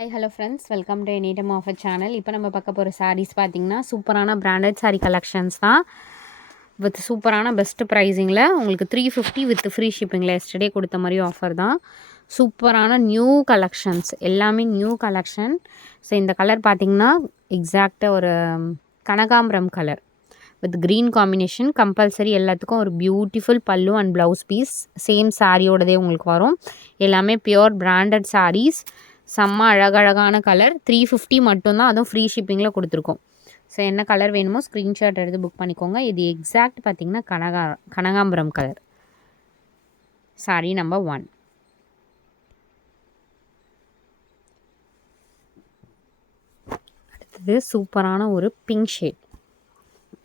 Hi hello friends, welcome to any offer channel. இப்போ நம்ம பார்க்க போகிற சாரீஸ் பார்த்திங்கன்னா சூப்பரான பிராண்டட் சாரீ கலெக்ஷன்ஸ் தான். வித் சூப்பரான பெஸ்ட் ப்ரைஸிங்கில் உங்களுக்கு 350 வித் ஃப்ரீ ஷிப்பிங்கில் எஸ்டர்டே கொடுத்த மாதிரி ஆஃபர் தான். சூப்பரான நியூ கலெக்ஷன்ஸ், எல்லாமே நியூ கலெக்ஷன். ஸோ இந்த கலர் பார்த்திங்கன்னா எக்ஸாக்டாக ஒரு கனகாம்பரம் colour with green combination. Compulsory எல்லாத்துக்கும் ஒரு பியூட்டிஃபுல் பல்லு அண்ட் ப்ளவுஸ் பீஸ் சேம் சாரியோடதே உங்களுக்கு வரும். எல்லாமே பியோர் பிராண்டட் சாரீஸ். செம்ம அழகழகான கலர். 350 மட்டும்தான், அதுவும் ஃப்ரீ ஷிப்பிங்கில் கொடுத்துருக்கோம். ஸோ என்ன கலர் வேணுமோ ஸ்க்ரீன்ஷாட் எடுத்து புக் பண்ணிக்கோங்க. இது எக்ஸாக்ட் பார்த்திங்கன்னா கனகாம்பரம் கலர். Sorry number 1. அடுத்தது சூப்பரான ஒரு pink shade,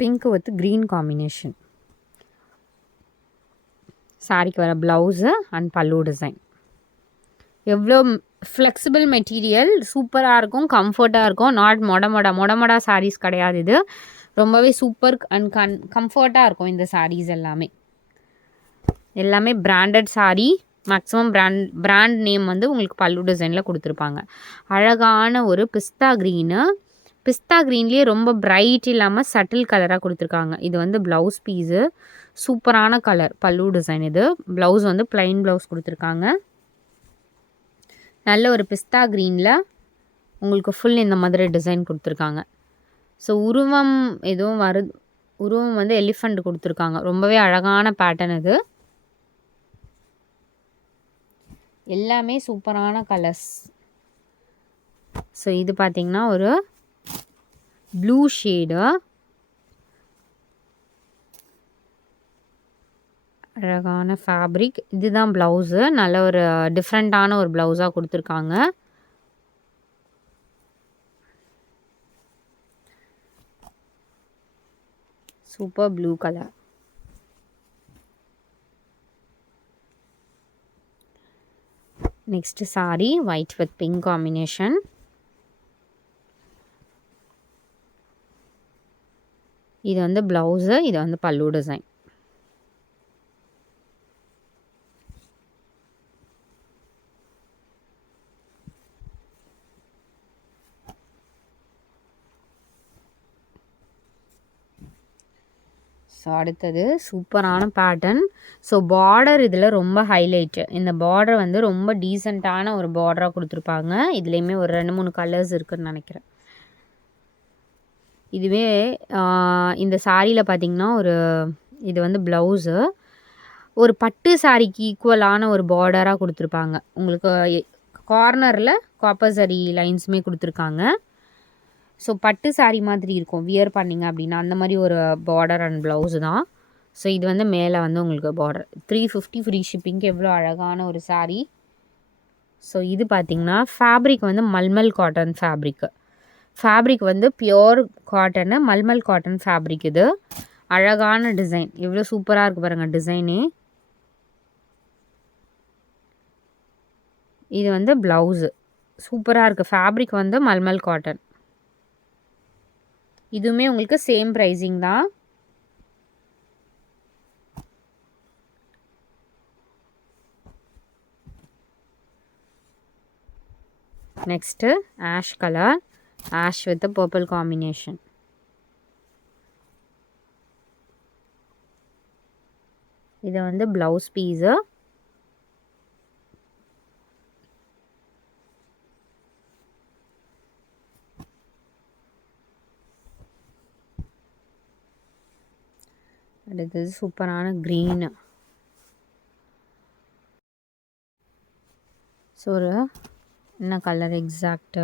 pink with green combination. சாரிக்கு வர ப்ளவுஸு அண்ட் பல்லு டிசைன். எவ்வளோ ஃப்ளெக்சிபிள் மெட்டீரியல், சூப்பராக இருக்கும், கம்ஃபர்ட்டாக இருக்கும். நாட் மொடமொடா சாரீஸ் கிடையாது. இது ரொம்பவே சூப்பர் அண்ட் கம்ஃபர்ட்டாக இருக்கும். இந்த சாரீஸ் எல்லாமே branded sari. Maximum brand name வந்து உங்களுக்கு பல்லு டிசைனில் கொடுத்துருப்பாங்க. அழகான ஒரு பிஸ்தா க்ரீனு. பிஸ்தா க்ரீன்லேயே ரொம்ப பிரைட் இல்லாமல் சட்டில் கலராக கொடுத்துருக்காங்க. இது வந்து ப்ளவுஸ் பீஸு. சூப்பரான கலர் பல்லு டிசைன். இது ப்ளவுஸ் வந்து ப்ளைன் ப்ளவுஸ் கொடுத்துருக்காங்க. நல்ல ஒரு பிஸ்தா க்ரீனில் உங்களுக்கு ஃபுல் இந்த மாதிரி டிசைன் கொடுத்துருக்காங்க. ஸோ உருவம் எதுவும் உருவம் வந்து எலிஃபண்ட் கொடுத்துருக்காங்க. ரொம்பவே அழகான பேட்டர்ன் இது. எல்லாமே சூப்பரான கலர்ஸ். ஸோ இது பார்த்திங்கன்னா ஒரு ப்ளூ ஷேடு. அழகான ஃபேப்ரிக். இதுதான் ப்ளவுஸு. நல்ல ஒரு டிஃப்ரெண்ட்டான ஒரு ப்ளவுஸாக கொடுத்துருக்காங்க. Super blue colour. Next sorry white with pink combination. இது வந்து ப்ளவுஸு, இது வந்து பல்லு டிசைன். ஸோ அடுத்தது சூப்பரான பேட்டர்ன். ஸோ பார்டர் இதில் ரொம்ப ஹைலைட்டு. இந்த பார்டர் வந்து ரொம்ப டீசெண்டான ஒரு பார்டராக கொடுத்துருப்பாங்க. இதுலேயுமே ஒரு 2-3 கலர்ஸ் இருக்குதுன்னு நினைக்கிறேன். இதுவே இந்த சாரியில் பார்த்திங்கன்னா இது வந்து ப்ளவுஸு. ஒரு பட்டு சாரிக்கு ஈக்குவலான ஒரு பார்டராக கொடுத்துருப்பாங்க. உங்களுக்கு கார்னரில் காப்பர் சரி லைன்ஸுமே கொடுத்துருக்காங்க. ஸோ பட்டு சாரீ மாதிரி இருக்கும் வியர் பண்ணிங்க அப்படின்னா. அந்த மாதிரி ஒரு பார்டர் அண்ட் ப்ளவுஸு தான். ஸோ இது வந்து மேலே வந்து உங்களுக்கு பார்டர். 350 ஃப்ரீ ஷிப்பிங்க்கு எவ்வளோ அழகான ஒரு சாரீ. ஸோ இது பார்த்திங்கன்னா ஃபேப்ரிக் வந்து மல்மல் காட்டன் ஃபேப்ரிக்கு. ஃபேப்ரிக் வந்து pure cotton, mulmul cotton fabric. இது அழகான டிசைன். எவ்வளோ சூப்பராக இருக்குது பாருங்கள் டிசைனே. இது வந்து ப்ளவுஸு. சூப்பராக இருக்குது. ஃபேப்ரிக் வந்து மல்மல் காட்டன். இதுவுமே உங்களுக்கு சேம் ப்ரைஸிங் தான். Next ash colour, ash with purple combination. இது வந்து ப்ளவுஸ் பீஸு. அடுத்தது சூப்பரான க்ரீனு. ஸோ என்ன colour exact?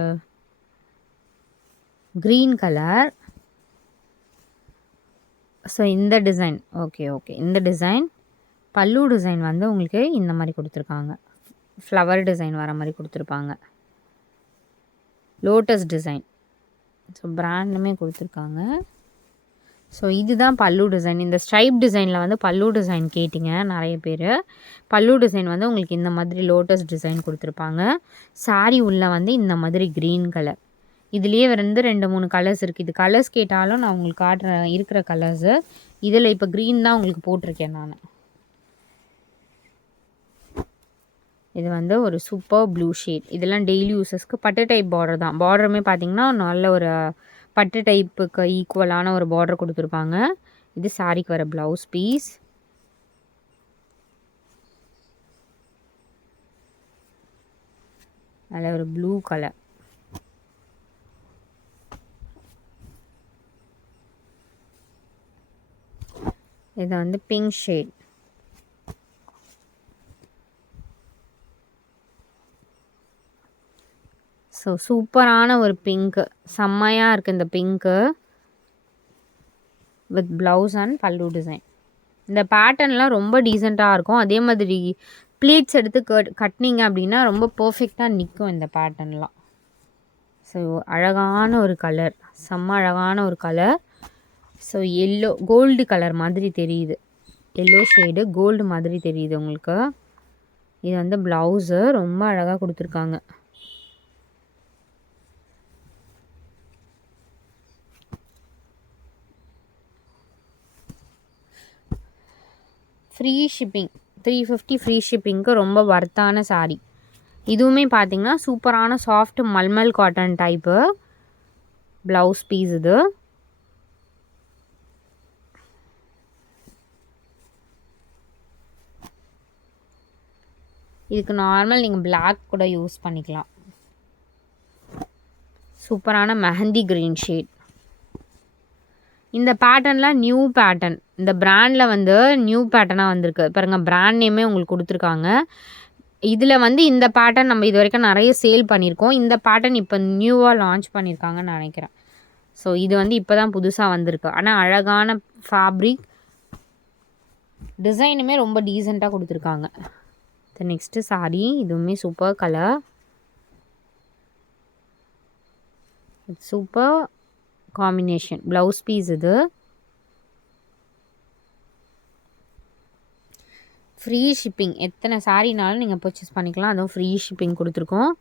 Green colour. So இந்த டிசைன் ஓகே இந்த டிசைன் பல்லு டிசைன் வந்து உங்களுக்கு இந்த மாதிரி கொடுத்துருக்காங்க. ஃப்ளவர் டிசைன் வர மாதிரி கொடுத்துருப்பாங்க. Lotus design. ஸோ பிராண்டுமே கொடுத்துருக்காங்க. ஸோ இதுதான் பல்லு டிசைன். இந்த ஸ்ட்ரைப் டிசைனில் வந்து பல்லு டிசைன் கேட்டிங்க நிறைய பேர். பல்லு டிசைன் வந்து உங்களுக்கு இந்த மாதிரி லோட்டஸ் டிசைன் கொடுத்துருப்பாங்க. சாரி உள்ளே வந்து இந்த மாதிரி க்ரீன் கலர். இதுலேயே வந்து 2-3 கலர்ஸ் இருக்குது. இது கலர்ஸ் கேட்டாலும் நான் உங்களுக்கு காட்டுறேன் இருக்கிற கலர்ஸு. இதில் இப்போ க்ரீன் தான் உங்களுக்கு போட்டிருக்கேன் நான். இது வந்து ஒரு சூப்பர் ப்ளூ ஷேட். இதெல்லாம் டெய்லி யூஸஸ்க்கு பட்டு டைப் பார்டர் தான். பார்டருமே பார்த்தீங்கன்னா நல்ல ஒரு பட்டு டைப்புக்கு ஈக்குவலான ஒரு பார்டர் கொடுத்துருப்பாங்க. இது சாரிக்கு வர ப்ளவுஸ் பீஸ். அதில் ஒரு ப்ளூ கலர். இது வந்து பிங்க் ஷேட். ஸோ சூப்பரான ஒரு பிங்க்கு, செம்மையாக இருக்குது இந்த பிங்க்கு வித் ப்ளவுஸ் அண்ட் பல்லு டிசைன். இந்த பேட்டர்ன்லாம் ரொம்ப டீசெண்டாக இருக்கும். அதே மாதிரி ப்ளீட்ஸ் எடுத்து கட்டினீங்க அப்படின்னா ரொம்ப பர்ஃபெக்டாக நிற்கும் இந்த பேட்டர்ன்லாம். ஸோ அழகான ஒரு கலர், செம்ம அழகான ஒரு colour. So yellow gold colour மாதிரி தெரியுது, எல்லோ ஷேடு கோல்டு மாதிரி தெரியுது உங்களுக்கு. இது வந்து ப்ளவுஸு ரொம்ப அழகாக கொடுத்துருக்காங்க. ஃப்ரீ ஷிப்பிங் 350 ஃப்ரீ ஷிப்பிங்க்கு ரொம்ப வர்த்தான சாரீ. இதுவுமே பார்த்தீங்கன்னா சூப்பரான soft mulmul cotton type blouse piece. இது இதுக்கு நார்மல் நீங்கள் பிளாக் கூட யூஸ் பண்ணிக்கலாம். சூப்பரான மெஹந்தி க்ரீன் ஷேட். இந்த பேட்டர்னில் நியூ பேட்டர்ன், இந்த பிராண்டில் வந்து நியூ பேட்டர்னாக வந்திருக்கு பாருங்கள். பிராண்ட் நேமே உங்களுக்கு கொடுத்துருக்காங்க. இதில் வந்து இந்த பேட்டர்ன் நம்ம இது வரைக்கும் நிறைய சேல் பண்ணியிருக்கோம். இந்த பேட்டர்ன் இப்போ நியூவாக லான்ச் பண்ணியிருக்காங்கன்னு நினைக்கிறேன். ஸோ இது வந்து இப்போ தான் புதுசாக வந்திருக்கு. ஆனால் அழகான ஃபேப்ரிக், டிசைனுமே ரொம்ப டீசெண்டாக கொடுத்துருக்காங்க. நெக்ஸ்ட்டு சாரீ, இதுவுமே super colour, super combination blouse piece. இது ஃப்ரீ ஷிப்பிங், எத்தனை சாரீனாலும் நீங்கள் பர்ச்சேஸ் பண்ணிக்கலாம். அதுவும் ஃப்ரீ ஷிப்பிங் கொடுத்துருக்கோம்.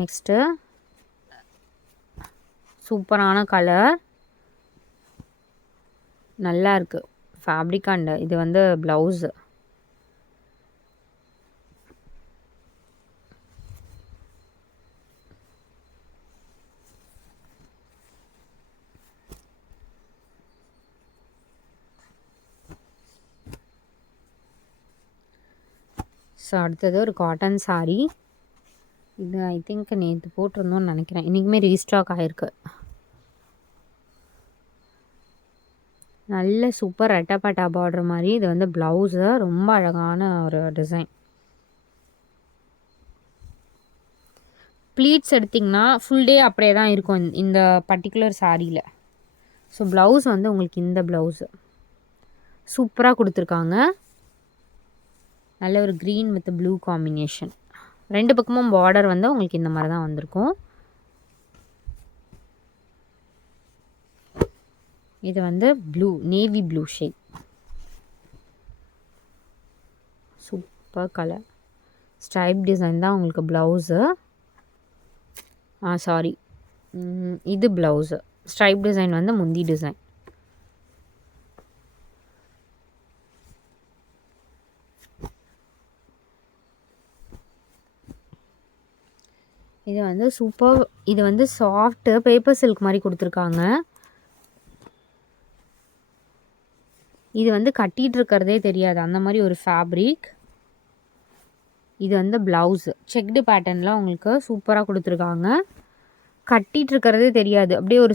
நெக்ஸ்ட்டு சூப்பரான கலர், நல்லா இருக்குது ஃபேப்ரிக். அண்ட் இது வந்து ப்ளவுஸு. ஸோ அடுத்தது ஒரு காட்டன் சாரீ. இது ஐ திங்க் நேற்று போட்டிருந்தோன்னு நினைக்கிறேன். இன்றைக்குமே ரீஸ்டாக் ஆகிருக்கு. நல்ல சூப்பர் ரெட்டப்பட்டா பார்டர் மாதிரி. இது வந்து ப்ளவுஸு, ரொம்ப அழகான ஒரு டிசைன். ப்ளீட்ஸ் எடுத்திங்கன்னா ஃபுல் டே அப்படியே தான் இருக்கும் இந்த பர்டிகுலர் சாரியில். ஸோ ப்ளவுஸ் வந்து உங்களுக்கு இந்த ப்ளவுஸு சூப்பராக கொடுத்துருக்காங்க. நல்ல ஒரு க்ரீன் வித் ப்ளூ காம்பினேஷன். ரெண்டு பக்கமும் பார்டர் வந்து உங்களுக்கு இந்த மாதிரி தான் வந்திருக்கும். இது வந்து blue, navy blue shade, super colour. Stripe design தான் உங்களுக்கு ப்ளவுஸு. சாரி, இது ப்ளவுஸு. ஸ்ட்ரைப் டிசைன் வந்து முந்தி டிசைன். இது வந்து சூப்பர், இது வந்து சாஃப்ட்டு பேப்பர் சில்க் மாதிரி கொடுத்துருக்காங்க. இது வந்து கட்டிகிட்டு இருக்கிறதே தெரியாது அந்த மாதிரி ஒரு ஃபேப்ரிக். இது வந்து ப்ளவுஸு செக்டு பேட்டர்னில் உங்களுக்கு சூப்பராக கொடுத்துருக்காங்க. கட்டிகிட்டு இருக்கிறதே தெரியாது, அப்படியே ஒரு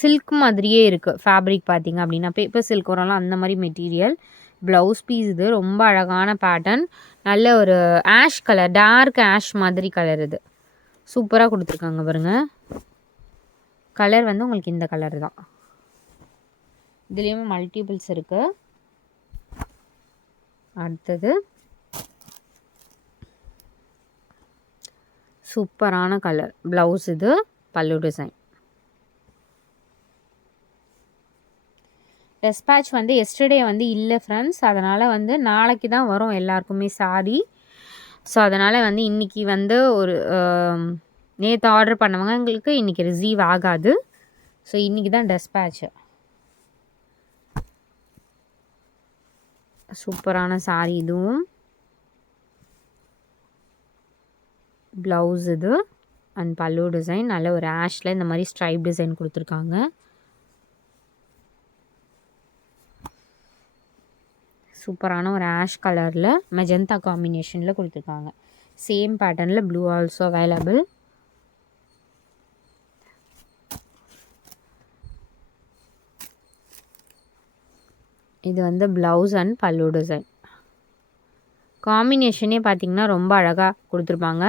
சில்க் மாதிரியே இருக்குது ஃபேப்ரிக். பார்த்திங்க அப்படின்னா பேப்பர் சில்க் வரலாம் அந்த மாதிரி மெட்டீரியல். ப்ளவுஸ் பீஸ் இது ரொம்ப அழகான பேட்டர்ன். நல்ல ஒரு ஆஷ் கலர், டார்க் ஆஷ் மாதிரி கலர். இது சூப்பராக கொடுத்துருக்காங்க பாருங்கள். கலர் வந்து உங்களுக்கு இந்த கலர் தான். இதுலேயுமே மல்டிபிள்ஸ் இருக்குது. அடுத்தது சூப்பரான கலர் ப்ளவுஸ். இது பல்லு டிசைன். டெஸ்பேட்ச் வந்து எஸ்டர்டே வந்து இல்லை ஃப்ரெண்ட்ஸ், அதனால் வந்து நாளைக்கு தான் வரும் எல்லாருக்குமே சாரி. ஸோ அதனால் வந்து இன்றைக்கி வந்து ஒரு நேற்று ஆர்டர் பண்ணவங்க எங்களுக்கு இன்றைக்கி ரிசீவ் ஆகாது. ஸோ இன்றைக்கி தான் டெஸ்பேட்ச்சு. சூப்பரான சாரீ இதுவும். ப்ளவுஸ் இது அண்ட் பல்லு டிசைன் நல்ல ஒரு ஆஷில் இந்த மாதிரி ஸ்ட்ரைப் டிசைன் கொடுத்துருக்காங்க. சூப்பரான ஒரு ஆஷ் கலரில் மெஜந்தா காம்பினேஷனில் கொடுத்துருக்காங்க. சேம் பேட்டர்னில் ப்ளூ ஆல்சோ அவைலபிள். இது வந்து ப்ளவுஸ் அண்ட் பல்லு டிசைன். காம்பினேஷனே பார்த்திங்கன்னா ரொம்ப அழகாக கொடுத்துருப்பாங்க.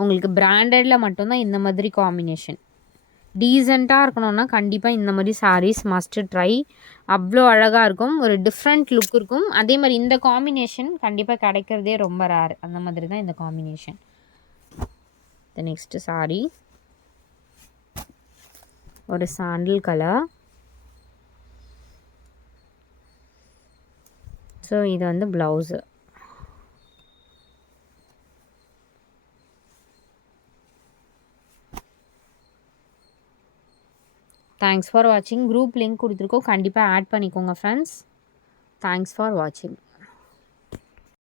உங்களுக்கு பிராண்டடில் மட்டும்தான் இந்த மாதிரி காம்பினேஷன். டீசெண்டாக இருக்கணும்னா கண்டிப்பாக இந்த மாதிரி சாரீஸ் மஸ்ட்டு ட்ரை. அவ்வளோ அழகாக இருக்கும். ஒரு டிஃப்ரெண்ட் லுக் இருக்கும். அதே மாதிரி இந்த காம்பினேஷன் கண்டிப்பாக கிடைக்கிறதே ரொம்ப ரேர். அந்த மாதிரி தான் இந்த காம்பினேஷன். நெக்ஸ்ட்டு சாரீ ஒரு சாண்டில் கலர். ஸோ இது வந்து ப்ளவுஸு. தேங்க்ஸ் ஃபார் வாட்சிங். குரூப் லிங்க் கொடுத்துருக்கோம், கண்டிப்பாக ஆட் பண்ணிக்கோங்க ஃப்ரெண்ட்ஸ். தேங்க்ஸ் ஃபார் வாட்சிங்.